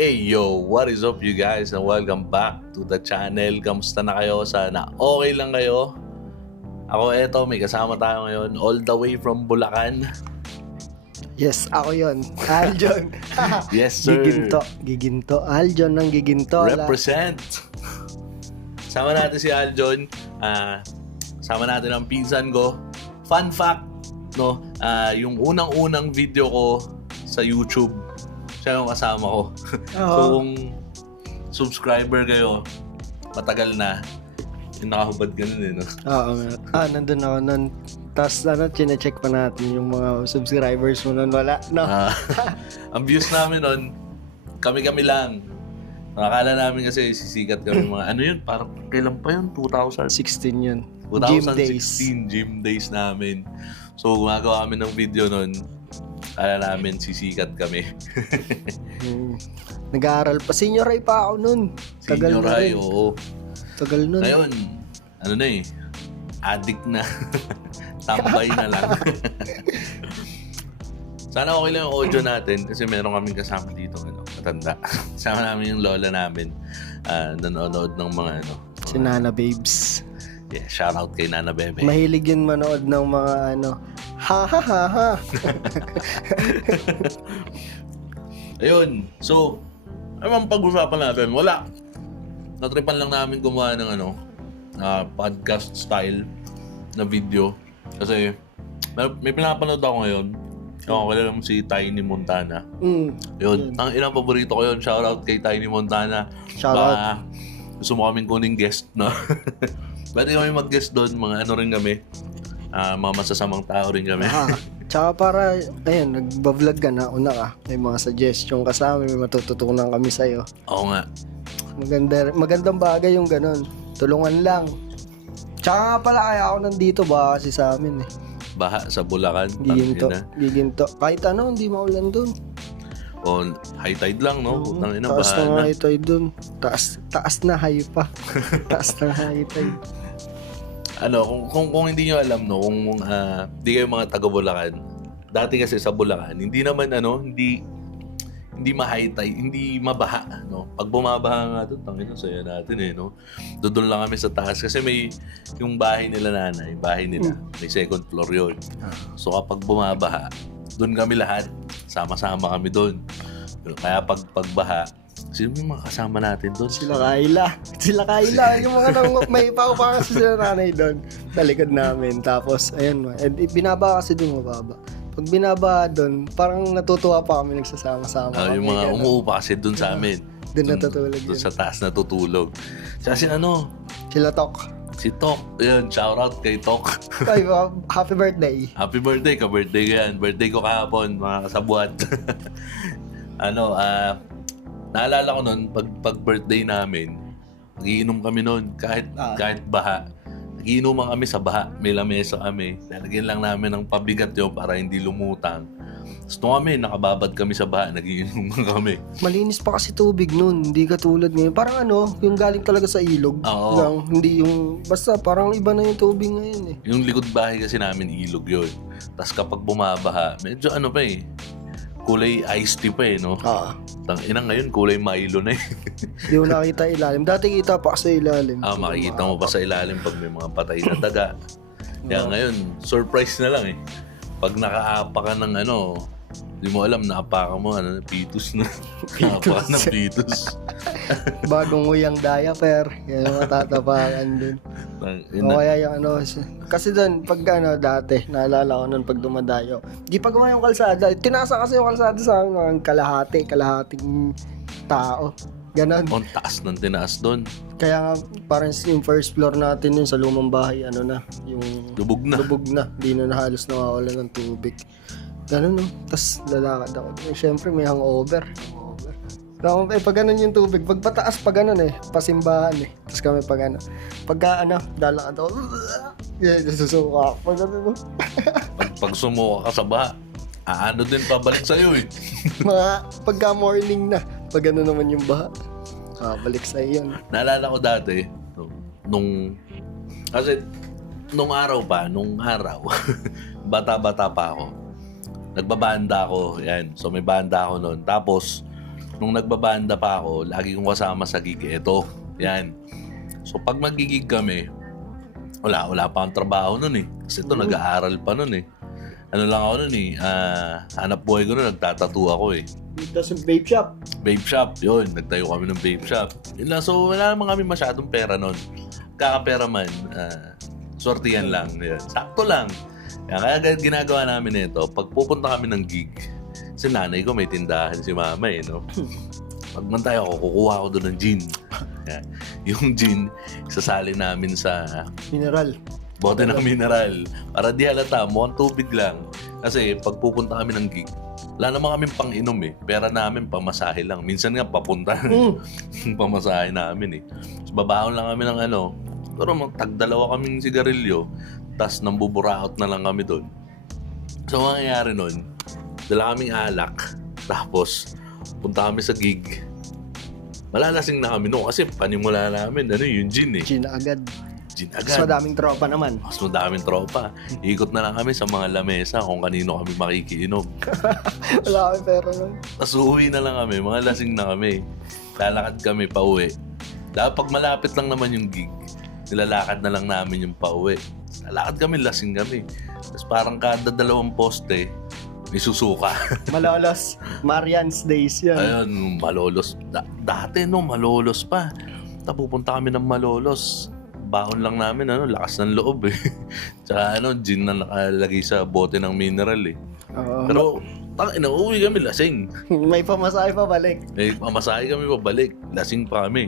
Hey yo, what is up you guys and welcome back to the channel. Kamusta na kayo? Sana okay lang kayo. Ako eto, may kasama tayo ngayon all the way from Bulacan. Yes, ako yon. Aljon. Yes sir. Giginto. Aljon ng Giginto. Represent. Sama natin si Aljon. Sama natin ang pinsan ko. Fun fact, no? Yung unang-unang video ko sa YouTube, siya yung kasama ko. So kung subscriber kayo, matagal na, yung nakahubad ganun eh, no? Oo. Nandun ako nun. Tapos chinecheck pa natin yung mga subscribers mo nun. Wala, no? Ang views namin nun, kami-kami lang. Nakakala namin kasi sisikat kami mga, ano yun, parang kailan pa yun? 16 yun. 2016 gym days namin. So gumagawa kami ng video nun, kala namin sisikat kami. Nag-aaral pa. Senior high pa ako nun. Tagal Senior na high, rin. oo. Tagal nun. Ngayon, ano na eh, addict na. Tambay na lang. Sana okay lang yung audio natin kasi meron kaming kasama dito, matanda. Kasama namin yung lola namin, nanonood ng mga Si Nana Babes. Yeah, shout out kay Nana Bebe. Mahilig yun manood ng mga ha ha ha ha. Ayun, so, ano bang pag-usapan natin? Wala. Natripan lang namin gumawa ng podcast style na video. Kasi, may pinapanood ako ngayon. Kilala mo si Tiny Montana. Yun, ang ilang paborito ko yun. Shout out kay Tiny Montana. Shout out. Gusto mo kaming kuning guest, no? Pwede kami mag-guest doon. Mga ano rin kami. Mga masasamang tao rin kami. Tsaka para, ayun, nagbablog ka na, una ka. May mga suggestion ka sa amin, may matututunan kami sa'yo. Oo nga. Magandang bagay yung ganun. Tulungan lang. Tsaka nga pala kaya ako nandito ba kasi sa amin eh. Baha sa Bulacan. Giginto. Kahit hindi maulan dun. O high tide lang, no? Putang ina, Taas baha na na. high tide dun. Taas na high pa. Taas na high tide. Kung hindi nyo alam, no, kung di kayo mga taga Bulacan, dati kasi sa Bulacan, hindi naman hindi ma-high tide, hindi mabaha, no. Pag bumabaha nga doon, tangina, saya natin eh, no. Doon lang kami sa taas kasi may yung bahay nila nanay, may second floor yun. So kapag bumabaha, doon kami lahat, sama-sama kami doon. Kaya pagbaha, sino yung mga kasama natin doon? Sila Kayla. Yung mga may paupa kasi sila nanay doon sa likod namin. Tapos, ayun, binaba kasi doon mababa. Pag binaba doon, parang natutuwa pa kami nagsasama-sama. Yung mga umuupa kasi doon sa amin. Doon natutulog Doon yun. sa taas natutulog. Kasi Sila Tok. si Tok. Yun, shout out kay Tok. Ay, happy birthday. Happy birthday, ka-birthday ko yan. Birthday ko kahapon, mga kasabuat. Naalala ko nun, pag birthday namin, nagiinom kami nun, kahit baha. Nagiinuman kami sa baha, may lamesa kami. Lalagyan lang namin ng pabigat yun para hindi lumutang. Gusto kami, nakababad kami sa baha, nagiinuman kami. Malinis pa kasi tubig nun, hindi katulad ngayon. Parang yung galing talaga sa ilog. Oo. Lang, hindi basta parang iba na yung tubig ngayon eh. Yung likod bahay kasi namin ilog yun. Tapos kapag bumabaha, medyo kulay iced tea pa eh, no? Tanginang ngayon, kulay Milo na eh. Hindi mo nakita ilalim. Dati kita pa sa ilalim. Makikita mo pa sa ilalim pag may mga patay na daga. Kaya ngayon, surprise na lang eh. Pag nakaapa ka ng hindi mo alam, naapa ka mo, pitus na. Naapa ka ng pitus. Bagong uyang diaper. Yan yung matatapakan dun. O kaya yung kasi doon, pag dati, naalala ko nun pag dumadayo. Di pa gumawa yung kalsada. Tinasa kasi yung kalsada sa amin, kalahating tao. Ganon. On taas ng tinaas doon. Kaya nga, parang yung first floor natin yun sa lumang bahay, yung Lubog na. Di na halos nawawala ng tubig. Ganon, no? Tapos lalakad ako. Siyempre, may hangover. Pag ganun yung tubig, pag pataas, pag ganun pasimbahan Tapos kami pagka lalakad ako, susuka ako. Pag sumuka ka sa baha, din pabalik sa'yo eh. Pagka morning na, pag ano naman yung baha, balik sa'yo yun. Naalala ko dati, kasi nung araw, bata-bata pa ako. Nagbabanda ako, yan. So may banda ako noon. Tapos, nung nagbabanda pa ako, lagi kong kasama sa gig. Ito, yan. So pag magigig kami, wala pa akong trabaho nun eh. Kasi ito, nag-aaral pa nun eh. Ano lang ako nun eh, hanap buhay ko nun, nagtatattoo ako eh. Tapos yung vape shop. Vape shop, yun. Nagtayo kami ng vape shop. Yun lang, so wala naman kami masyadong pera nun. Kakapera man, swertihan lang. Yun. Sakto lang. Kaya ginagawa namin ito, pag pupunta kami ng gig, si nanay ko may tindahan si mama eh, no? Pag man tayo ako, kukuha ako doon ng gin. Yan. Yung gin, isasali namin sa Mineral. bote ng mineral. Para di halata, mukhang tubig lang. Kasi pag pupunta kami ng gig, wala naman kaming pang-inom eh. Pera namin, pamasahe lang. Minsan nga, papunta pamasahe namin eh. So, babaon lang kami ng pero tagdalawa kaming sigarilyo, tas nambuburaot na lang kami doon. So, ang nangyayari nun, dala kaming alak, tapos punta kami sa gig. Malalasing na kami noon kasi panimula namin, yung gin eh. Gin agad. Gin Mas agad. madaming tropa naman. Mas madaming tropa. Ikot na lang kami sa mga lamesa kung kanino kami makikiinom. Wala kami pera nun. Tapos uuwi na lang kami, mga lasing na kami. Lalakad kami pauwi. Dahil pag malapit lang naman yung gig, nilalakad na lang namin yung pauwi. Lalakad kami, lasing kami. Tapos parang kada 2 poste, may susuka. Malolos. Marian's Days yan. Ayun, Malolos. Dati Malolos pa. Tapos pupunta kami ng Malolos. Baon lang namin, lakas ng loob eh. Tsaka gin na nakalagay sa bote ng mineral eh. Oo. Pero, uuwi kami lasing. May pamasahe pa balik. Eh, pamasahe kami pabalik. Lasing pa kami.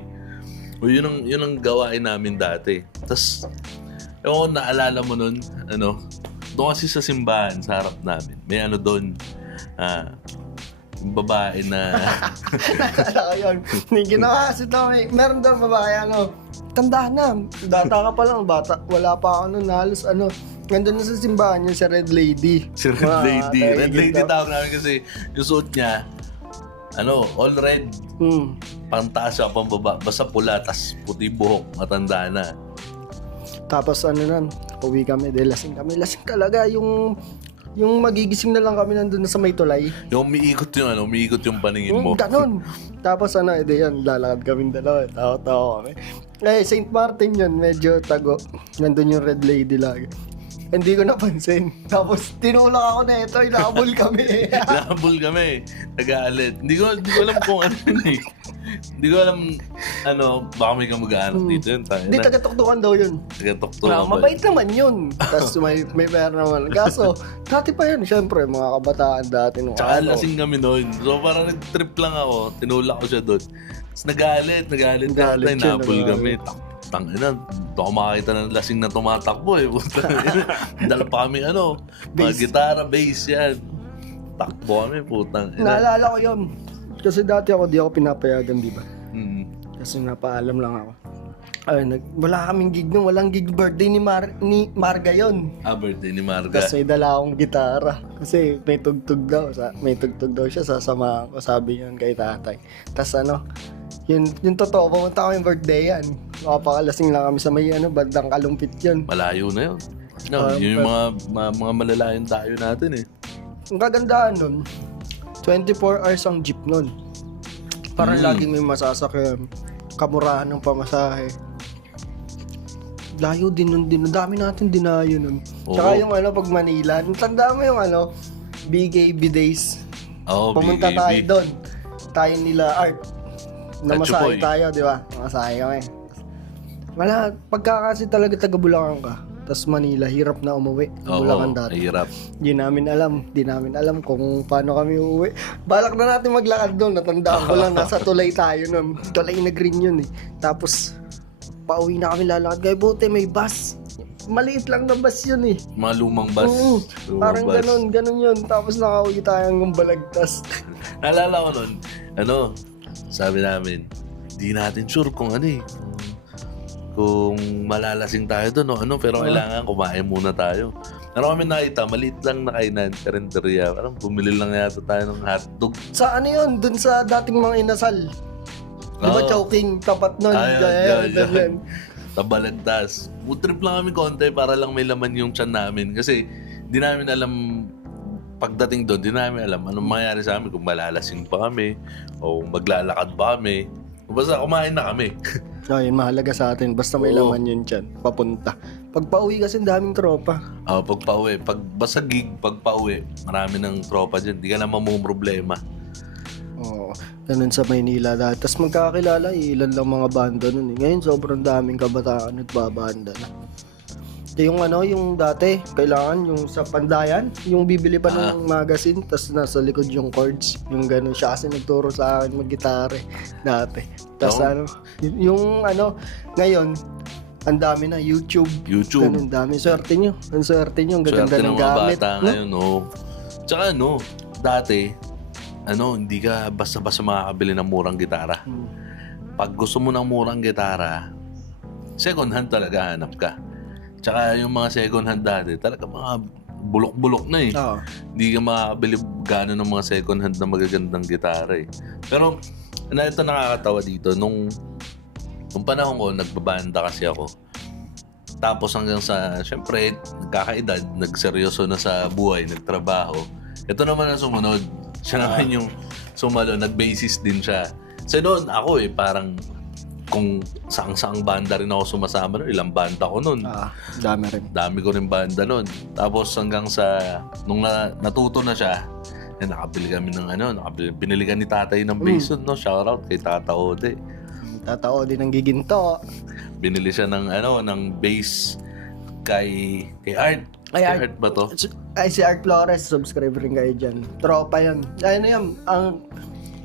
O yun ang gawain namin dati. Tapos, ewan ko, naalala mo nun, doon kasi sa simbahan, sa harap namin, may doon, yung babae na... Nakala ko yun. May ginawa kasi ito. Meron daw babae, tanda na. Bata ka pa lang, bata. Wala pa ako nun, halos nandun na sa simbahan yun, si Red Lady. Si Red Lady. Red Lady tawag namin kasi yung suot niya, all red. Pantaas siya, pambaba. Basta pula, tas puti buhok. Matanda na. Tapos pauwi kami, dahil lasing kami. Lasing talaga, yung magigising na lang kami nandun na sa may tulay. Yung umiikot yung paningin mo. Ganon. Tapos yan, lalakad kami dalawa. Tawa kami. St. Martin yun, medyo tago. Nandun yung Red Lady lagi. Hindi ko napansin. Tapos tinulak ako na ito, inaabol kami. Inaabol kami. Nag-aalit. Hindi ko alam kung ano yun eh. Hindi ko alam, baka may kamag-anak dito yun. Hindi, taga-tuktukan daw yun. Taga-tuktukan ba? Mabait naman yun. Tapos may pera naman. Kaso, dati pa yun, syempre, mga kabataan dati. Tsaka lasing kami noon. So parang nag-trip lang ako. Tinulak ko siya doon. Tapos nag-aalit. Inaabol kami. Tangina, ito ako makakita ng lasing na tumatakbo eh. Dala pa kami mga gitara, bass yan. Takbo kami, putang ina. Naalala ko yun. Kasi dati di ako pinapayagan, di ba? Kasi napaalam lang ako. Wala kaming gig nun, walang gig. Birthday ni Marga yun. Birthday ni Marga. Tapos may dala akong gitara. Kasi may tugtog daw. May tugtog daw siya, sasama ko, sabi yun kay tatay. Tapos yung totoo, pumunta kami birthday yan. Makapakalasing lang kami sa may bandang Kalumpit yun. Malayo na yun. Yun yung mga malalayon tayo natin eh. Ang kagandahan nun, 24 hours ang jeep nun. Parang laging may masasakyan. Kamurahan ng pamasahe. Layo din nun. Dami natin dinayo nun. Tsaka yung pag Manila, tanda mo yung BKB days. Pumunta BKB. tayo doon. Tayo nila Art. Namasahe tayo, di ba? Namasahe kami. Wala, pagka kasi talaga taga Bulacan ka, tas Manila, hirap na umuwi. Bulacan dati. Hirap. Di namin alam kung paano kami uuwi. Balak na natin maglakad doon. Natandaan ko lang, nasa tulay tayo nun. Tulay na green yun eh. Tapos, pauwi na kami lalakad. Kaya buti may bus. Maliit lang na bus yun eh. Mga lumang bus. Parang ganun yun. Tapos nakauwi tayo hanggang Balagtas. Naalala ko nun, sabi namin, di natin sure kung kung malalasing tayo doon, pero kailangan kumain muna tayo. Meron kami nakita, maliit lang na kainan, karinderya. Parang bumili lang yata tayo ng hotdog. Sa yun? Dun sa dating mga inasal. Di ba Chowking? Tapat nun. Ayun. Tabalagtas. Trip lang kami konti para lang may laman yung tiyan namin. Kasi di namin alam pagdating doon, di namin alam anong mangyayari sa amin, kung malalasing pa kami, o maglalakad pa kami. Basta kumain na kami. Yun, mahalaga sa atin. Basta may laman yun dyan. Papunta. Pag pauwi kasi daming tropa. Pag pauwi, basta gig, pag pauwi, marami ng tropa dyan. Di ka na mamumroblema. Oo. Ganun sa Maynila dati. Tapos magkakilala, ilan lang mga banda nun. Ngayon, sobrang daming kabataan at babanda na. Yung dati, kailangan yung sa Pandayan, yung bibili pa ng magazine, tas nasa likod yung chords, yung ganun. Siya kasi nagturo sa akin mag-gitara dati. Tas ngayon, ang dami na, YouTube. Ganun, dami. Swerte nyo. Ang swerte nyo, ang gaganda ng gamit. Swerte ng mga bata ngayon, Tsaka dati, hindi ka basta-basta makakabili ng murang gitara. Pag gusto mo ng murang gitara, second hand talaga hanap ka. Tsaka yung mga second hand dati, talaga mga bulok-bulok na eh. Hindi ka makakabili gano'n ng mga second hand na magagandang gitara eh. Pero, ito nakakatawa dito, nung panahon ko, nagbabanda kasi ako. Tapos hanggang sa, syempre, nagkakaedad, nagseryoso na sa buhay, nagtrabaho. Ito naman ang sumunod. Siya naman yung sumalo, nag-basis din siya. So noon, ako parang kung saang-saang banda rin ako sumasama noon. Ilang banda ko noon. Dami rin. Dami ko rin banda noon. Tapos hanggang sa, nung natuto na siya, nakabili kami ng binili ka ni tatay ng bass nun, Shoutout kay Tata Ode. Tata Ode ng giginto. Binili siya ng bass kay Art. Kay Art ba to? Si Art Flores, subscribe rin kayo dyan. Tropa yan.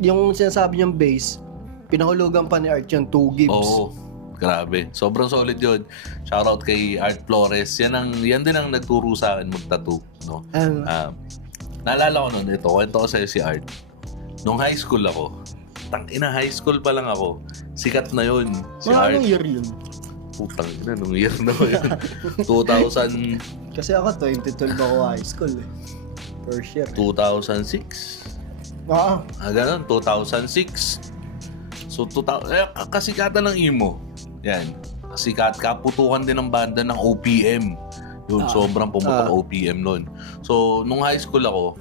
Yung sinasabi niyang bass, pinahulugan pa ni Art yung 2 gigs. Oo, grabe. Sobrang solid yun. Shoutout kay Art Flores. Yan din ang nagturo sa akin mag-tattoo. No? Naalala ko noon, kwento ko sa'yo si Art. Nung high school ako, high school pa lang ako, sikat na yun si Art. Anong year yun? Putang ina, nung year na yun. 2000... Kasi ako, 2012 ako high school eh. First year. 2006? Ganun, 2006. So, kasikatan ng emo. Yan. Kaputukan din ng banda ng OPM. Yun, sobrang pumutok OPM nun. So, nung high school ako,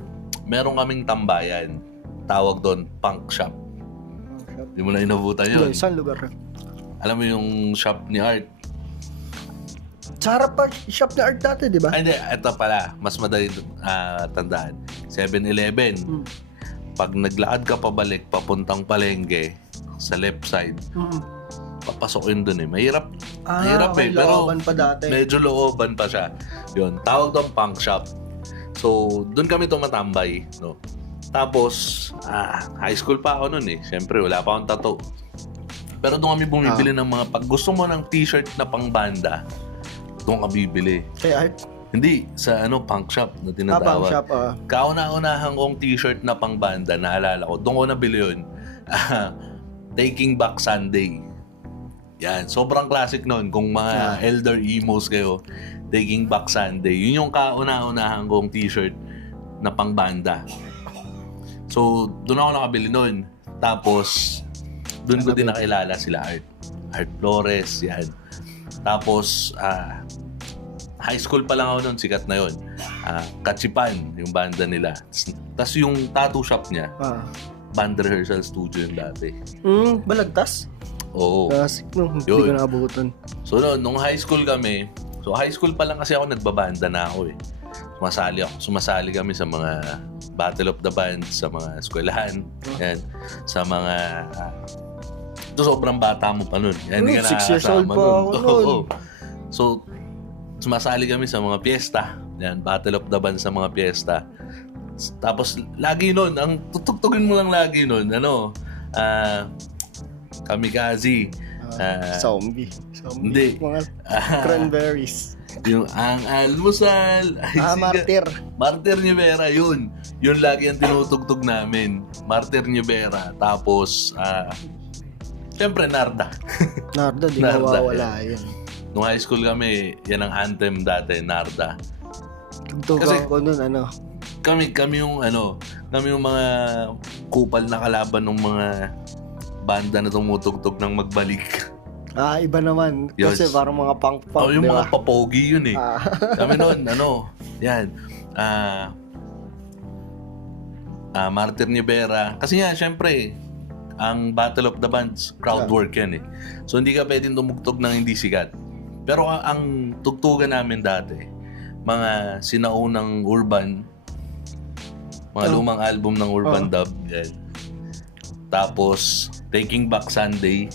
meron kaming tambayan. Tawag doon, Punk Shop. Hindi mo na inabutan yun. Saan lugar? Alam mo yung shop ni Art? Sa harap pa, shop ni Art dati, di ba? Hindi, ito pala. Mas madali tandaan. 7-Eleven. Pag naglakad ka pabalik, papuntang palengke, sa left side, papasok yun dun eh. Mahirap okay, pero looban pa dati. Medyo looban pa siya. Yun, tawag doon Punk Shop. So, dun kami tumatambay, no? Tapos, high school pa ako nun eh. Siyempre, wala pa akong tattoo. Pero doon kami bumibili ng mga, pag gusto mo ng t-shirt na pang banda, doon ka bibili. Kay Art? Hindi, sa Punk Shop na tinatawag. Punk Shop, Kauna-unahan kong t-shirt na pang banda, naalala ko. Doon ko nabili yun. Taking Back Sunday. Yan, sobrang classic noon. Kung mga elder emos kayo, Taking Back Sunday. Yun yung kauna-unahan kong t-shirt na pang banda. So, doon ako nakabili noon. Tapos, doon ko din nakilala sila Art Flores, yan. Tapos, high school pa lang ako noon, sikat na yun. Kachipan, yung banda nila. Tapos yung tattoo shop niya, band rehearsal studio yung dati. Balagtas? Oo. Classic no, hindi ko naabutan. So nung high school kami, high school pa lang kasi ako nagbabanda na ako eh. Sumasali kami sa mga Battle of the Bands, sa mga eskwelahan, yan, sa mga... sobrang bata mo pa nun. Yan, 6 years old pa ako nun. So, sumasali kami sa mga piyesta. Yan, Battle of the Bands sa mga piyesta. Tapos, lagi nun, ang tutugtugin mo lang lagi nun, Kamikaze. Zombie. Hindi. Mga cranberries. Yung ang almusal. Martir. Martir ni Vera, yun. Yun lagi ang tinutugtog namin. Martir ni Vera. Tapos, siyempre, Narda. Narda, di mawawala yan. Nung high school kami, yan ang anthem dati, Narda. Tugtugan ko nun, Kami yung mga kupal na kalaban ng mga banda na tumutugtog ng magbalik. Iba naman. Kasi parang mga punk-punk, yung diba? mga papogi yun eh. Kami noon, yan. Martir Rivera. Kasi nga, syempre, ang Battle of the Bands, crowd work yan eh. So, hindi ka pwedeng tumugtog ng hindi sikat. Pero ang tugtugan namin dati, mga sinaunang urban, mga lumang album ng urban dub, yan. Tapos, Taking Back Sunday.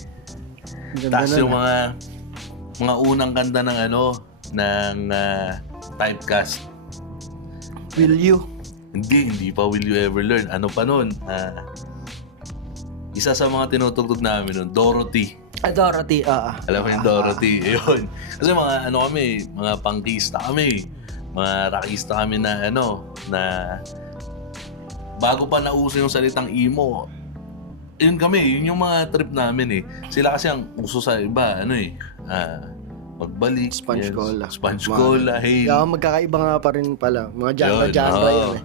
Tapos yung mga unang kanta ng Typecast. Will You? Hindi pa Will You Ever Learn. Ano pa nun? Isa sa mga tinutugtog namin nun, Dorothy. Dorothy, Alam mo yung Dorothy, yun. Kasi mga kami, mga punkista kami. Mga rockista kami na bago pa nauso yung salitang emo, yun yung mga trip namin eh. Sila kasi ang uso sa iba, magbalik. Sponge Cola. Sponge Cola, hey. Yeah, magkakaiba nga pa rin pala. Mga genre yun eh.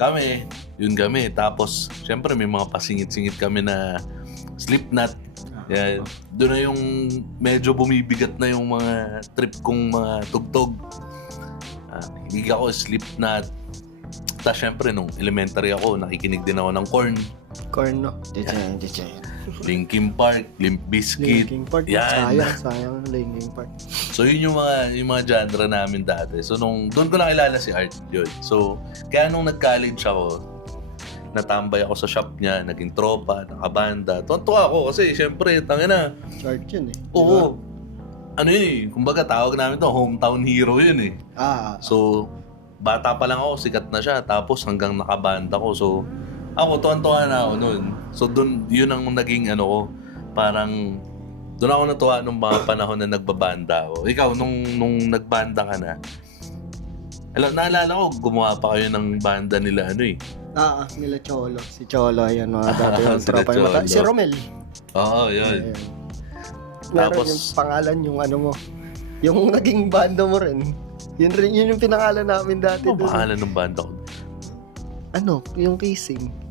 Kami. Tapos, syempre may mga pasingit-singit kami na Slipknot. Yan. Doon na yung medyo bumibigat na yung mga trip kong mga tugtog. Hilig ako Slipknot. Tapos syempre, nung elementary ako, nakikinig din ako ng Korn. Korn, no? Linkin Park, Limp Bizkit. Linkin Park, yan. sayang Linkin Park. So yun yung mga genre namin dati. So doon ko nakilala si Art yun. So kaya nung nag-college ako, natambay ako sa shop niya, naging tropa, nakabanda. Tuwa ako kasi syempre, tangina. Art yun eh. Oo. Ano yun eh, kumbaga tawag namin to, hometown hero yun eh. So bata pa lang ako, sikat na siya. Tapos hanggang nakabanda ko. So ako, tuwan-tuwa na ako nun. So, yun ang naging parang, doon ako natuwa nung mga panahon na nagbabanda ako. Ikaw, nung nagbanda ka na, naalala ko, gumawa pa kayo ng banda nila, nila Cholo. Si Cholo, yan, mga dati yung tropa. Si Romel. Oo, yun. Meron yung pangalan, yung naging banda mo rin. Yun yung pinangalan namin dati. Ano pangalan ng banda ko? Yung Kissing.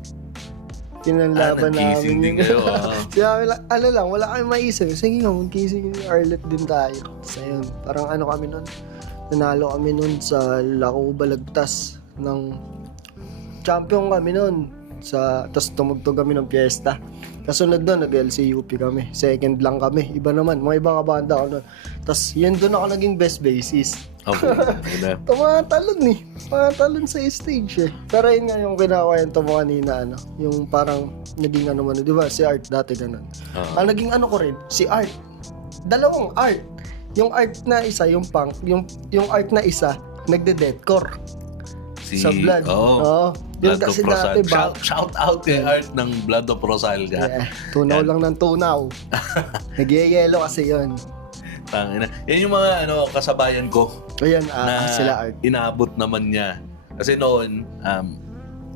Pinanlaban namin. Kissing din kayo. Wala kami maisip. Sige nga, mag-kissing Arlet din tayo. So yun, parang kami nun. Nanalo kami nun sa Laco Balagtas ng champion kami nun. Tapos tumugtog kami ng piyesta. Kasunod doon, nag-LCUP kami. Second lang kami. Iba naman, mga ibang kabanda ko nun. Tapos yun doon ako naging best bassist. Okay. Tumatalon eh. Tumatalon sa stage eh. Pero yun nga yung kinakwento mo kanina, yung parang naging di ba? Si Art dati ganun. Ang naging ko rin, si Art. Dalawang Art. Yung Art na isa, yung punk. Yung Art na isa, nagde-deathcore. Sa Blood. Oo. Yun kasi dati shout out kay Art ng Blood of Rosalga. Yeah, tunaw lang ng tunaw. Nagyayelo kasi yun. Yan yung mga kasabayan ko. Ayan, na sila Art. Inaabot naman niya. Kasi noon,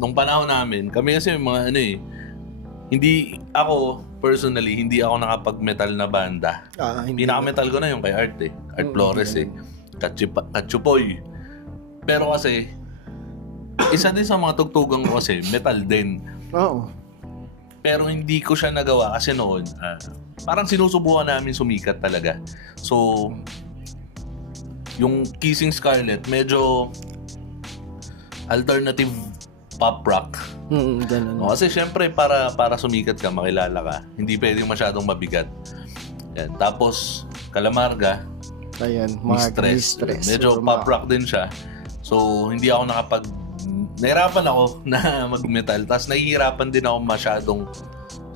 nung panahon namin, kami kasi mga hindi ako, personally, hindi ako nakapag-metal na banda. Pinaka-metal ko na yung kay Art eh. Art Flores eh. Katsupoy. Pero kasi, isa din sa mga tugtugan ko kasi, metal din. Oo. Pero hindi ko siya nagawa kasi noon, parang sinusubukan namin sumikat talaga. So, yung Kissing Scarlet, medyo alternative pop rock. Ganun. Kasi syempre, para sumikat ka, makilala ka, hindi pwedeng masyadong mabigat. Yan. Tapos, Calamarga, Mistress. Medyo pop rock din siya. So, hindi ako nahirapan ako na mag-metal. Tapos nahihirapan din ako masyadong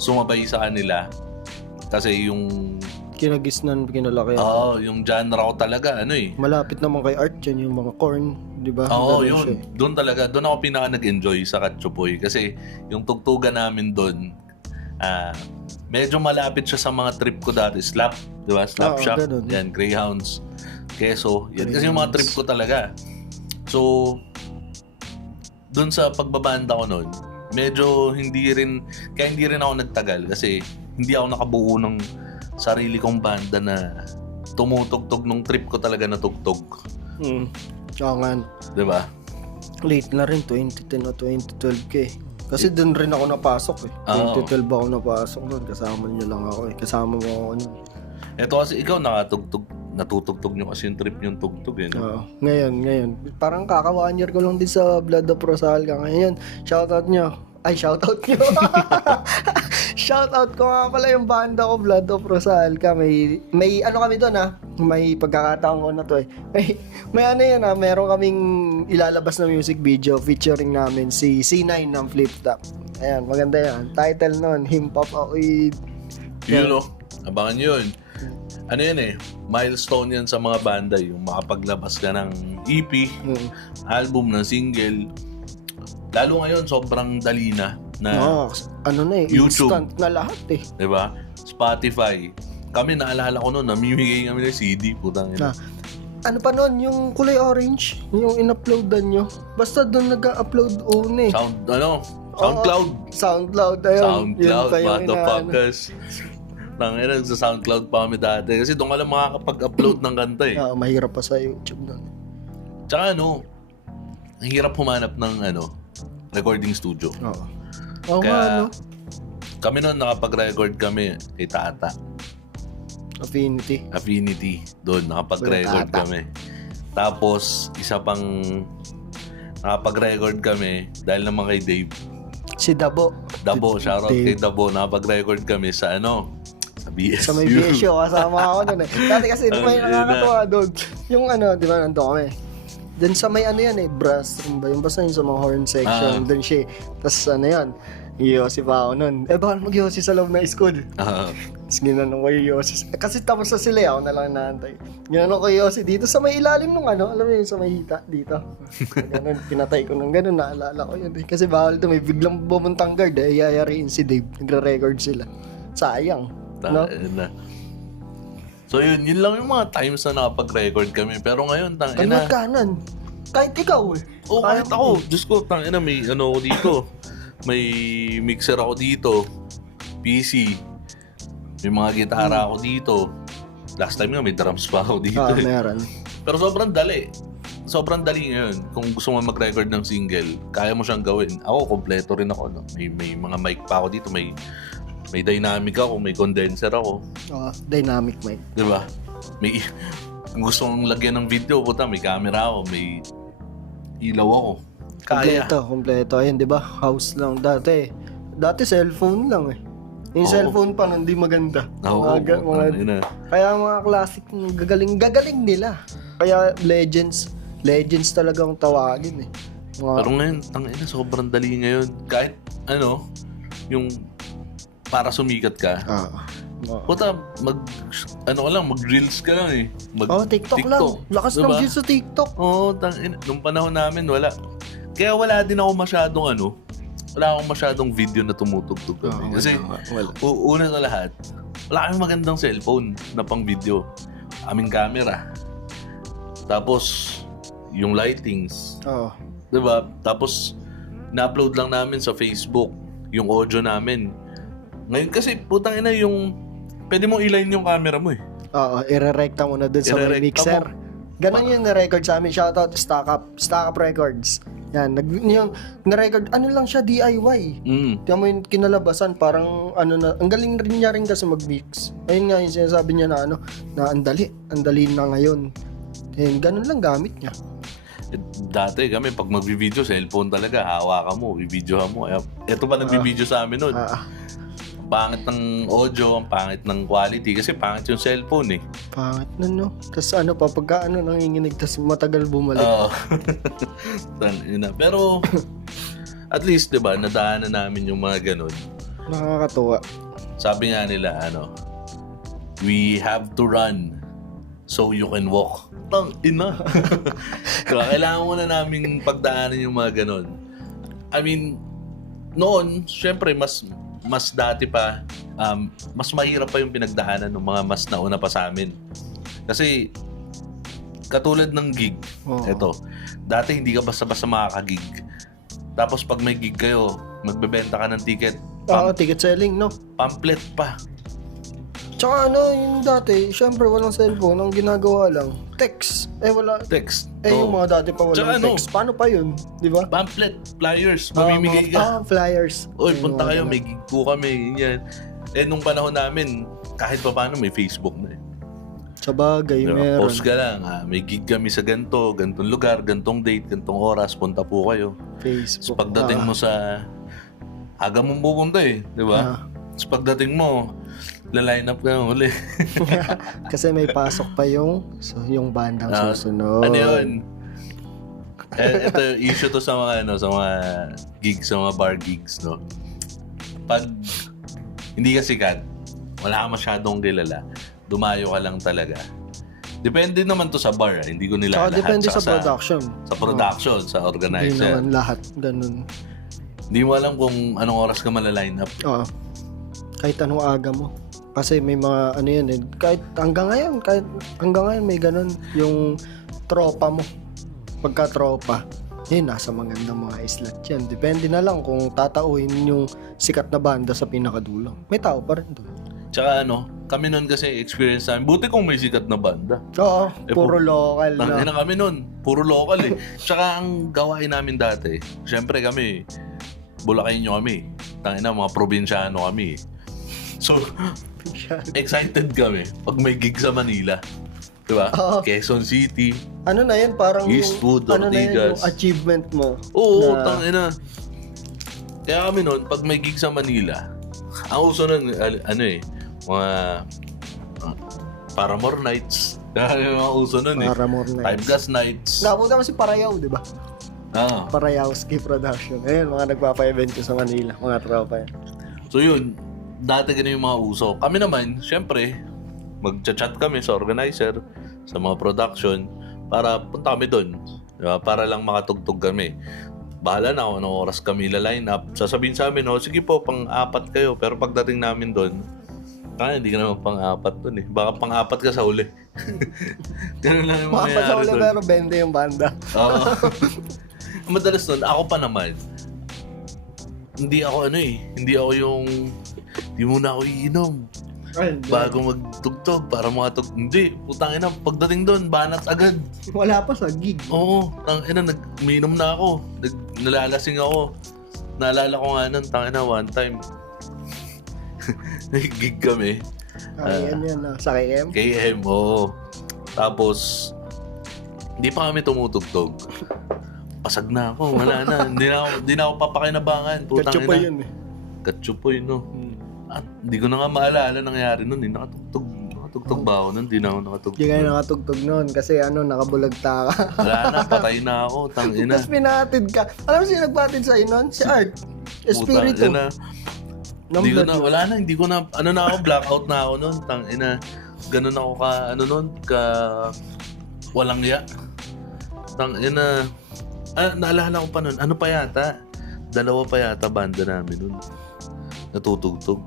sumabay sa kanila. Kasi yung kinagisnan, kinalaki. Yung genre ko talaga, malapit naman kay Art yan, yung mga Korn, di ba? Yun. Doon ako pinaka nag-enjoy sa Katsupoy. Kasi yung tugtugan namin doon, medyo malapit siya sa mga trip ko dati. Slap, di ba? Slap Shop. Yan, Greyhounds, Keso. Yan kasi yung mga trip ko talaga. So, doon sa pagbabanda ko noon, medyo hindi rin ako nagtagal kasi hindi ako nakabuo ng sarili kong banda na tumutugtog nung trip ko talaga na tugtog. Oo nga. Diba? Late na rin, 2010 o 2012 eh. Kasi doon rin ako napasok eh. 2012 ako napasok noon. Kasama niyo lang ako eh. Kasama mo ako noon. Eto kasi ikaw nakatugtog natutugtog nyo kasi yung trip yung tugtog eh. No? Oo. Ngayon. Parang kaka 1 year ko lang din sa Blood of Rosalga. Ngayon, shoutout nyo. Shoutout ko nga pala yung banda ko, Blood of Rosalga. May ano kami doon May pagkakataon ko na to eh. May ano yan meron kaming ilalabas na music video featuring namin si C9 ng Flip Top. Ayan, maganda yan. Title nun, Hip-Hop Aoid. Yun abangan yun. Ano yan eh, milestone yan sa mga banda, yung makapaglabas ka ng EP, album, ng single. Lalo ngayon, sobrang dali na YouTube, instant na lahat eh. Diba? Spotify. Kami, naalala ko noon, namimigay kami ng CD, putang ina. Ano pa noon, yung kulay orange, yung in-uploadan nyo. Basta doon nag-upload eh. SoundCloud, ayun. SoundCloud, motherfuckers. Tangina, sa SoundCloud pa kami dati. Kasi doon ka lang makakapag-upload ng kanta eh. Mahirap pa sa YouTube doon. Tsaka ang hirap humanap ng recording studio. Kaya, kami noon nakapag-record kami kay Tata. Affinity. Doon, nakapag-record kami. Tapos, isa pang nakapag-record kami dahil naman kay Dave. Si Dabo, shoutout kay Dabo. Nakapag-record kami sa sa BSU. Sa may BSU, kasama ako doon eh. Dati kasi may nakakatawa doon. Yung di ba, nandun kami. Then sa may brass room ba? Yung basta yun sa mga horn section. Doon siya. Tapos Yossi pa ako nun. Baka mag-Yossi sa loob ng school. Tapos ginanong ko yung Yossi. Kasi tapos na sila, ako na lang naantay. Ginanong ko yung Yossi dito sa may ilalim nung alam mo yun, sa may hita dito. Ganun, pinatay ko nung ganun, naalala ko yun. Kasi bawal ito, may biglang bumuntang guard yayariin si Dave. Nagre-record sila. Sayang. So yun lang yung mga times na nakapag-record kami. Pero ngayon, Kanot kanan. Kahit ikaw eh. Kahit ako. Diyos ko, may ako dito. May mixer ako dito. PC. May mga gitara ako dito. Last time nga may drums pa ako dito. Meron. Pero sobrang dali. Sobrang dali ngayon. Kung gusto mo mag-record ng single, kaya mo siyang gawin. Ako, kompleto rin ako. May mga mic pa ako dito. May dynamic ako, may condenser ako. Dynamic mic. Diba? Kung gusto mong lagyan ng video, may camera ako, may ilaw ako. Kaya. Kompleto. Ayun, diba? House lang. Dati cellphone lang eh. Yung cellphone pa hindi maganda. Kaya mga classic, gagaling nila. Kaya legends talagang tawagin eh. Pero ngayon, sobrang dali ngayon. Kahit yung para sumikat ka. Mag-reels ka lang eh. TikTok lang. Lakas ng views sa TikTok. Nung panahon namin, wala. Kaya wala din ako masyadong video na tumutugtog kami. Kasi, una na lahat, wala kaming magandang cellphone na pang video. Aming camera. Tapos, yung lightings. Diba? Tapos, na-upload lang namin sa Facebook yung audio namin. Ngayon kasi, yung pwede mo i-line yung camera mo eh. I-recta mo na dun sa may mixer. Ganon yung na-record sa amin. Shoutout Stack Up Records. Yan, yung na-record, lang siya, DIY. Tiyan mo yung kinalabasan, parang ang galing rin niya rin kasi mag-mix. Ayun nga yung sinasabi niya na ang dali na ngayon. Ganun lang gamit niya. Dati kami, pag mag-video, cellphone talaga, hawakan mo, i-videohan mo. Ito pa nag-video sa amin nun. Pangit ng audio, ang pangit ng quality kasi pangit yung cellphone eh. Pangit na no. Tapos pagka nanginginig, tapos matagal bumalik. Pero at least, diba, nadaanan namin yung mga ganun. Nakakatuwa. Sabi nga nila, we have to run so you can walk. Diba, kailangan muna naming pagdaanan yung mga ganun. I mean, noon, syempre, mas dati pa, mas mahirap pa yung pinagdaanan ng mga mas nauna pa sa amin. Kasi, katulad ng gig, eto, dati hindi ka basta-basta makaka-gig. Tapos pag may gig kayo, magbebenta ka ng ticket. Ticket selling, no? Pamphlet pa. Tsaka yung dati, syempre walang cellphone, ang ginagawa lang, text. Wala. Text. Yung mga dati pa walang text. Paano pa yun? Di ba? Pamphlet, flyers, mamimigay ka. Flyers. Oy, punta kayo, may gig po kami, yan. Nung panahon namin, kahit pa paano may Facebook na eh. Sa bagay, Diba? meron. Post ka lang, may gig kami sa gantong lugar, gantong date, gantong oras, punta po kayo. So Facebook. pagdating mo sa aga mong pupunta di ba? So pagdating mo, la-line up ka ng uli. Kasi may pasok pa yung bandang susunod. Ano yun? Ito issue to sa mga sa mga gigs, sa mga bar gigs, no. Pag hindi ka sikat, wala ka masyadong kilala, dumayo ka lang talaga. Depende naman to sa bar, hindi ko nila lahat. Depende sa production. Sa production, sa Hindi organizer. naman lahat ganun. Hindi mo alam kung anong oras ka mala-line up. Oo. Kahit anong aga mo. Kasi may mga kahit hanggang ngayon may ganun yung tropa mo. Pagka tropa, nasa magandang mga slot yan. Depende na lang kung tatauhin yung sikat na banda sa pinakadulo. May tao pa rin doon. Tsaka kami nun kasi experience namin. Buti kung may sikat na banda. Oo, puro local na. Tangina kami nun. Puro local Tsaka ang gawain namin dati, syempre kami, Bulakenyo kami. Tangina, mga probinsyano kami. So, excited kami pag may gig sa Manila. Diba? Quezon City. Ano na yan? Parang Eastwood, ano na yan, Ortigas. yung achievement mo. Oo, tangina. Kaya kami nun, pag may gig sa Manila, ang uso nun, mga Paramore Nights. Kaya yung mga uso nun Paramore Nights. Five Gas Nights. Napunta kasi Parayaw, di ba? Parayawski Production. Ayun, mga nagpapa-event ko sa Manila. Mga tropa yan. So yun, dati ganun yung mga uso. Kami naman, syempre, magchat-chat kami sa organizer, sa mga production, para punta kami doon. Diba? Para lang makatugtog kami. Bahala na kung anong oras kami la-line up. Sasabihin sa amin, sige po, pang-apat kayo. Pero pagdating namin doon, hindi ka naman pang-apat doon Baka pang-apat ka sa uli. Ganun lang yung mangyayari sa uli, pero 20 yung banda. Oo. Madalas nun, ako pa naman, hindi ako hindi muna ako iinom. Bago magtugtog, para hindi, putangina, pagdating doon, banat agad. Wala pa sa gig. Oo, tangina, umiinom na ako. Nalalasing ako. Naalala ko nga nun, tangina, one time. Nag-gig kami. Sa KM? KM, oo. Tapos, hindi pa kami tumutugtog. Pasag na ako, wala na. Hindi na ako papakinabangan. Katsupo yun Katsupo yun, At hindi ko na nga maalala nangyari nun Nakatugtog ba ako nun? Hindi na ako nakatugtog. Hindi ka nakatugtog nun kasi nakabulagta ka. Wala na, patay na ako, tangina. Tapos pinatid ka. Alam mo sino nagpatid sa'yo nun? Si Art. Espiritu. Hindi ko na, wala na, hindi ko na, na ako, blackout na ako nun, tangina. Ganun ako ka walang ya. Tangina. Naalala ko pa nun, ano pa yata? 2 pa yata banda namin nun. Natutugtog.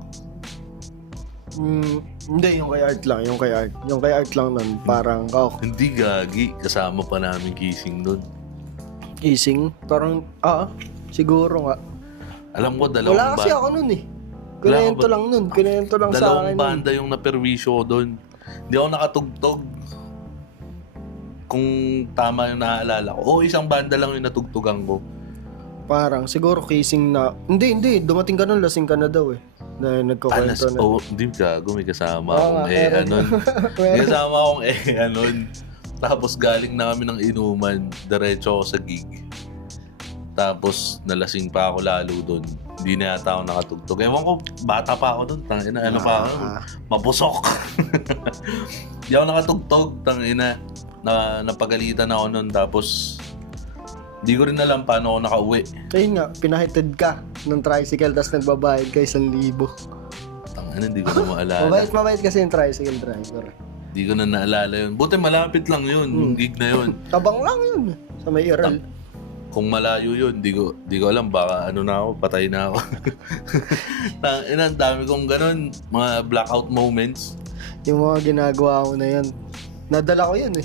Hindi, yung kay Art lang. Yung kay Art lang nun, parang, Hindi gagi, kasama pa namin Kissing nun. Kissing? Parang, siguro nga. Alam ko, 2 wala kasi ako nun Kinento lang nun. Kinento lang sa akin. 2 banda yung naperwisyo ko doon. Hindi ako nakatugtog. Kung tama yung naaalala ko. Isang banda lang yung natugtugan ko. Parang, siguro Kissing na. Hindi. Dumating ka nun, lasing ka na daw Na nagkukwento na. Hindi gago. May kasama akong anon. May kasama akong anon. Tapos galing na kami ng inuman. Diretso ako sa gig. Tapos nalasing pa ako lalo doon. Hindi na yata ako nakatugtog. Ewan ko, bata pa ako doon. Tangina, pa ako? Mapusok. Hindi ako nakatugtog. Tangina, napagalitan ako noon. Tapos, hindi ko rin alam paano ako nakauwi. Kaya nga, pinahitid ka ng tricycle tapos nagbabayad ka 1,000. Tangina, hindi ko na maalala. Mabait kasi yung tricycle driver. Hindi ko na naalala yun. Buti malapit lang yun, yung gig na yun. Tabang lang yun, sa may Iral. Kung malayo yun, di ko alam, baka na ako, patay na ako. Ang dami kong ganun, mga blackout moments. Yung mga ginagawa ko na yan, nadala ko yun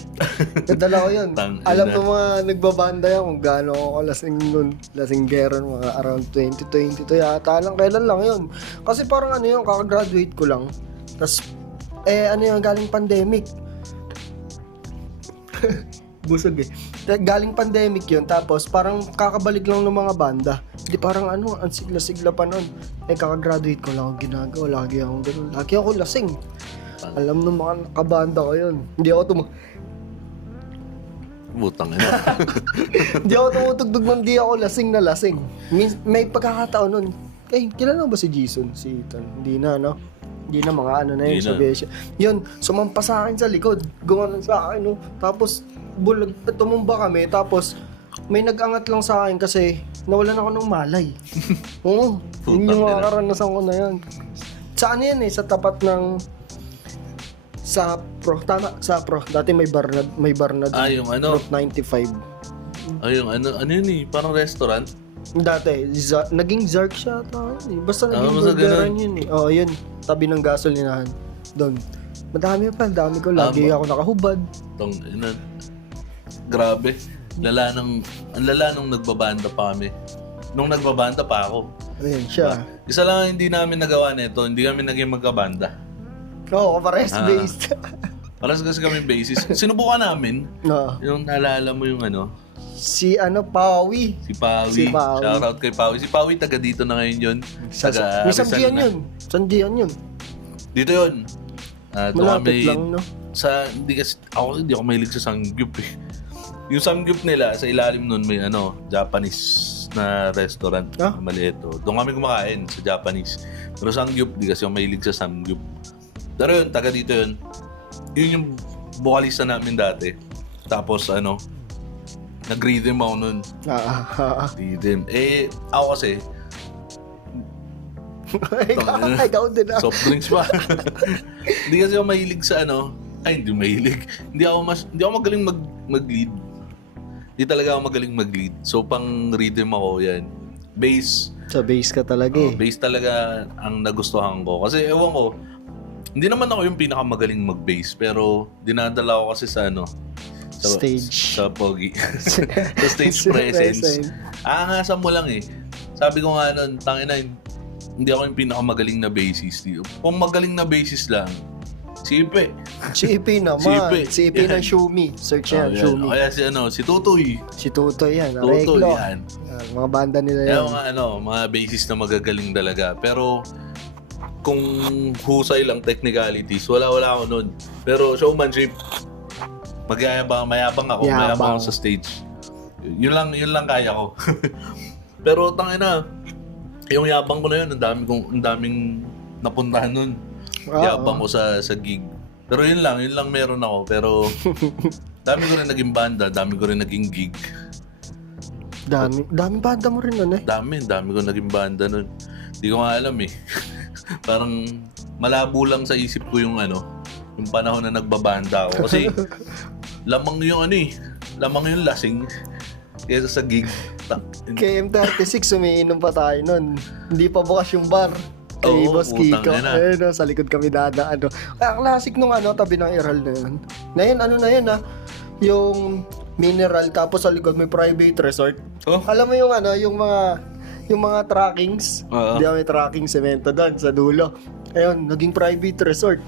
Nadala ko yun. Alam ko mga nagbabanda yan kung gaano ako lasing nun. Lasinggeron, mga around 2022 yata lang. Kailan lang yun. Kasi parang kakagraduate ko lang. Tapos, galing pandemic. Busog galing pandemic yun, tapos parang kakabalik lang ng mga banda. Hindi parang ang sigla-sigla pa nun. Kakagraduate ko lang ako ginagawa. Lagi akong ganun. Lagi ako lasing. Alam ng mga kabanda ko yun. Hindi ako Butang ina. Hindi ako tumutugtog nung di ako lasing na lasing. May pagkakataon nun. Kilala mo ba si Jason? Si Ethan? Hindi na, no? Hindi na, mga ano na yun, Hindi sa na. Besya. Yun, sumampa sa akin sa likod. Gumanon sa akin, no? Tapos, tumumba kami. Tapos, may nag-angat lang sa akin kasi nawalan ako ng malay. Oo, yun yung mga karanasan ko na yun. Sa ano yan sa tapat ng Sapro. Tama, Sapro. Dati may bar na Yung ano? Route 95. Yung ano yun parang restaurant. Dati, naging Zark siya ata yun. Basta naging basta burgeran ganun. yun Oo, yun. Tabi ng gasolinahan. Doon. Madami dami ko. Lagi ako nakahubad. Ina. Grabe. Ang lala nung nagbabanda pa kami. Nung nagbabanda pa ako. Ayun siya. Isa lang ang hindi namin nagawa nito, hindi kami naging magkabanda. Oo, pares-based. Paras kasi kami basis. Sinubukan namin. No. Yung naalala mo yung ano, Si Pawi. si Pawi. Si Pawi. Shoutout kay Pawi. Si Pawi taga dito na ngayon yun. Taga May Rizal Sandian na. yun. Sandian yun. Dito yun. Doon Malapit kami, lang, no? hindi ako mahilig sa Samgyup eh. Yung Samgyup nila, sa ilalim nun may Japanese na restaurant na maliit. Doon kami kumakain sa Japanese. Pero Samgyup, di kasi ako mahilig sa Samgyup. Pero yun, taga dito yun. Yun yung vocalista namin dati. Tapos nag-rhythm ako nun. Rhythm. Ako kasi, Ikaw din soft drinks pa. Hindi kasi ako mahilig sa hindi mahilig. Hindi ako magaling mag-lead. Hindi talaga ako magaling mag-lead. So pang rhythm ako yan. Bass. Sa bass ka talaga Bass talaga ang nagustuhan ko. Kasi ewan ko, hindi naman ako yung pinakamagaling mag-bass. Pero dinadala ko kasi sa stage. Sa pogi. Sa stage presence. Aangasan mo lang eh. Sabi ko nga nun, tangina, hindi ako yung pinakamagaling na bassist. Kung magaling na bassist lang, si Ipe. Si Ipe naman. Si Ipe ng Shumi. Search yan, Shumi. Kaya si Tutoy. Si Tutoy yan. Tutoy Reglo. yan. Mga banda nila Kaya yan. mga bassist na magagaling talaga. Pero kung husay lang technicalities, wala ako nun. Pero showmanship, mayabang ako sa stage. Yun lang kaya ko. Pero tangina, yung yabang ko na yun, ang daming napuntahan nun. Yabang ko sa gig. Pero yun lang meron ako. Pero dami ko rin naging banda, dami ko rin naging gig. Dami banda mo rin nun Dami ko naging banda nun. Hindi ko nga alam eh. Parang malabo lang sa isip ko yung panahon na nagbabanda ako. Kasi lamang yung lasing kaysa sa gig. KM36, umiinom pa tayo nun. Hindi pa bukas yung bar. Kay Boss Kiko. Ayun, sa likod kami dadaan. Kaya classic nung tabi ng Iral na yun. Na yun, yung mineral, tapos sa likod may private resort. Alam mo yung mga trackings. Hindi may tracking semento doon sa dulo. Ayun, naging private resort.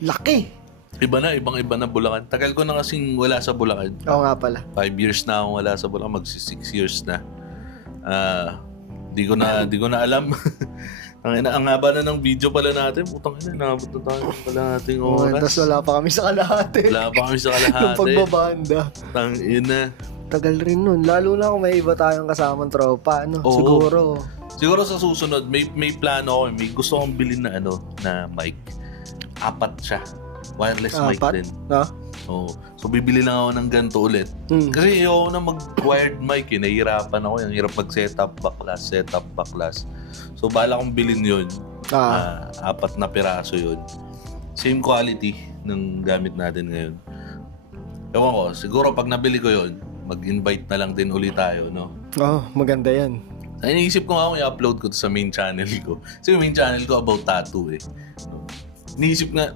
Laki. Ibang-iba na Bulacan. Tagal ko na kasing wala sa Bulacan. Oo nga pala. 5 years na akong wala sa Bulacan. Magsi 6 years na. Di ko na alam. Ang haba na ng video pala natin. Putang ina, naabot na tayo pala nating oras. Tapos wala pa kami sa kalahati. Yung pagbabanda. Tangina. Tagal rin nun. Lalo na kung may iba tayong kasamang tropa. Siguro sa susunod, may plano ako. May gusto kong bilhin na na mic. 4 siya. Wireless mic din. So bibili lang ako ng ganito ulit. Kasi ayoko na mag-wired mic nahihirapan ako. Yung hirap mag-setup backlash. So bala kong bilhin yun. 4 na piraso yun. Same quality ng gamit natin ngayon. Ewan ko, siguro pag nabili ko yun, mag-invite na lang din ulit tayo, no? Maganda yan. Iniisip ko nga kung i-upload ko to sa main channel ko. Kasi yung main channel ko about tattoo eh. Iniisip nga,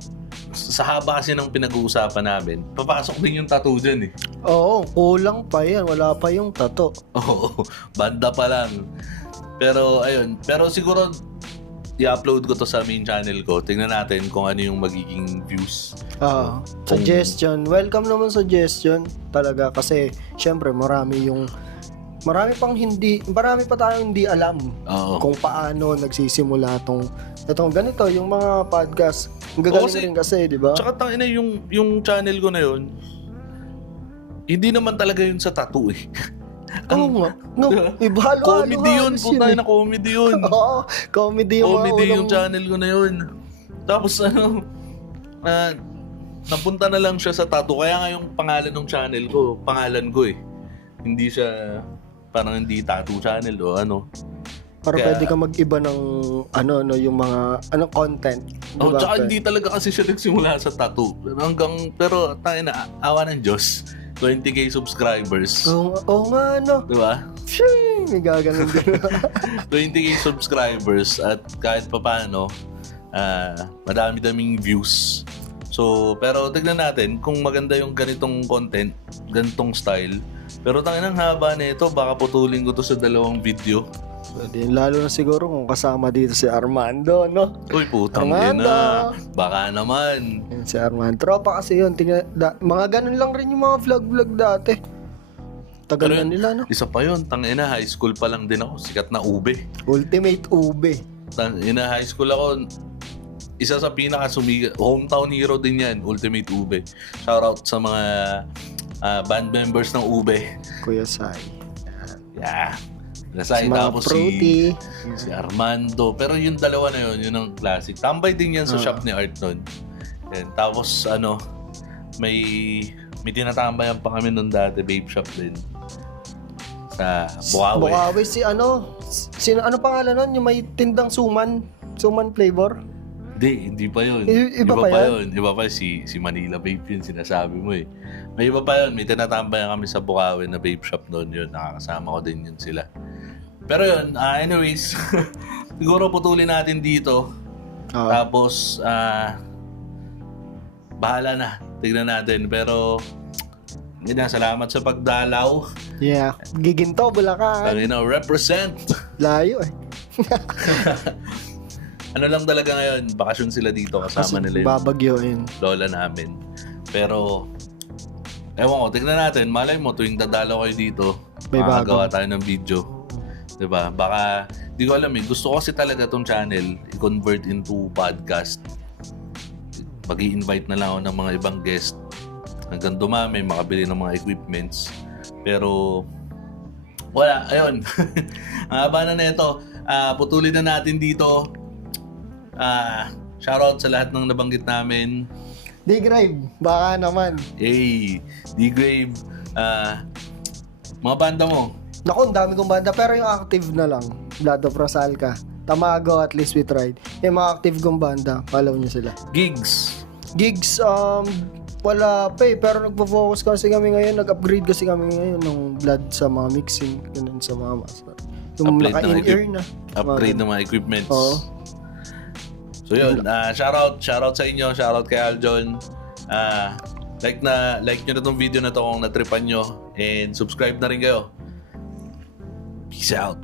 sa haba kasi ng pinag-uusapan namin, papasok din yung tattoo dyan eh. Oo, kulang pa yan. Wala pa yung tattoo. Banda pa lang. Pero ayun, siguro i-upload ko to sa main channel ko. Tingnan natin kung ano yung magiging views. Suggestion. Welcome naman suggestion talaga kasi syempre marami yung marami pa tayong hindi alam Oo. kung paano nagsisimula itong ganito, yung mga podcast. Ang gagaling rin kasi, di ba? Tsaka tangina yung channel ko na yun, hindi naman talaga yun sa tattoo eh. Oo nga. No, ibalo Comedy yun, puta na comedy yun. Oo, comedy Yung channel ko na yun. Tapos napunta na lang siya sa tattoo. Kaya nga yung pangalan ng channel ko, pangalan ko eh. Hindi siya, parang hindi tattoo channel o ano. Para pwede ka mag-iba ng yung mga content. Oh, diba? Tsaka hindi talaga kasi siya nagsimula sa tattoo. Pero tayo na, awa ng Diyos, 20k subscribers. Oo nga, no? Diba? Shing! May gaganon din. 20k subscribers at kahit papaano, madami-daming views. So, pero tignan natin kung maganda yung ganitong content, ganitong style. Pero tangin ang haba na ito, baka putulin ko to sa 2 video. Lalo na siguro kung kasama dito si Armando, no? Uy, putang Armando! ina. Baka naman. Yan si Armando. Tropa kasi yun. Mga ganun lang rin yung mga vlog-vlog dati. Tagal na nila, no? Isa pa yun, tangina, high school pa lang din ako. Sikat na ube. Ultimate ube. Tangina, high school ako. Isa sa hometown hero din yan, Ultimate Ube. Shoutout sa mga band members ng Ube. Kuya Sai. Yeah. Nasay tapos si Armando. Pero yung dalawa na yun ang classic. Tambay din yan sa shop ni Art nun. Yan. Tapos may tinatambayan pa kami nun dati, babe shop din. Sa Bukawi. Bukawi ano pangalan nun? Yung may tindang suman flavor? Hindi pa yun. Iba pa yun. Iba pa si Manila Vape yun, sinasabi mo eh. May iba pa yun. May tinatambayan kami sa Bukawi na vape shop noon yun. Nakakasama ko din yun sila. Pero yun, anyways, siguro putulin natin dito. Tapos, bahala na. Tignan natin. Pero, yun na, salamat sa pagdalaw. Yeah. Giginto, Bulacan. Represent. Layo eh. Ano lang talaga ngayon, bakasyon sila dito kasama nila yung babagyoin lola namin. Pero, ewan ko, tignan natin. Malay mo, tuwing dadalaw kayo dito, makagawa tayo ng video. Diba? Baka, di ko alam eh. Gusto ko kasi talaga tong channel i-convert into podcast. Mag-i-invite na lang ako ng mga ibang guest. Hanggang dumami, makabili ng mga equipments. Pero, wala. Ayun. Ang haba na nito. Putulin na natin dito. Shoutout sa lahat ng nabanggit namin. D-Grave, baka naman. Hey, D-Grave. Mga banda mo. Naku, ang dami kong banda. Pero yung active na lang. Blood of Rosalca, Tamago, At Least We Tried. Yung mga active kong banda, follow nyo sila. Gigs, wala pa eh. Pero nagpo-focus kasi kami ngayon. Nag-upgrade kasi kami ngayon ng blood sa mga mixing. Ganun sa mga master. Yung naka-in-ear na. Upgrade ng mga equipments. Oo. So yun, shoutout sa inyo, shoutout kay Aljon. Like nyo na tong video na to kung natripan nyo. And subscribe na rin kayo. Peace out.